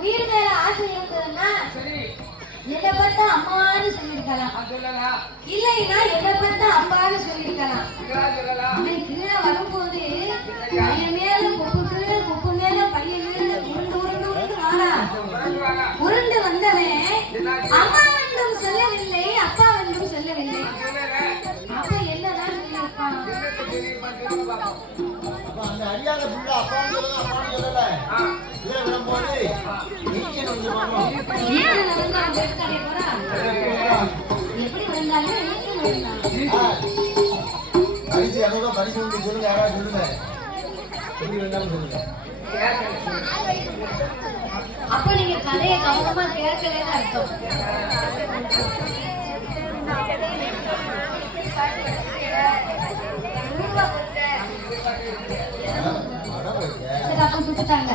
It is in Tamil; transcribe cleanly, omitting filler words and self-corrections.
உயிர் மேல ஆசை இருந்ததுன்னா என்னை பார்த்தா அம்மான்னு சொல்லியிருக்கலாம், இல்லைன்னா என்னை பார்த்தா அப்பான்னு சொல்லியிருக்கலாம். அவன் கீழே வரும்போது பையன் மேல குப்பு மேல பையன் மேல உருண்டு உருண்டு உருண்டு வாரா. உருண்டு வந்தவன் அம்மா என்றும் சொல்லவில்லை, அப்பா என்றும் சொல்லவில்லை. அப்ப என்னதான் சொல்லியிருப்பான்? அந்த அறியாத புள்ள அப்பான்னு சொல்லல, அப்பான்னு சொல்லல. கீழே விழும்போது நீங்க எப்படி வந்தாலும் பரிசு அனுபவம் பரிசு வந்து சொல்லுங்க, யாராவது சொல்லுங்க. எப்படி வேண்டாலும் சொல்லுங்க. அப்ப நீங்க கதையை கவனமா கேட்கலன்னு அர்த்தம். அப்ப சுட்டுட்டாங்க.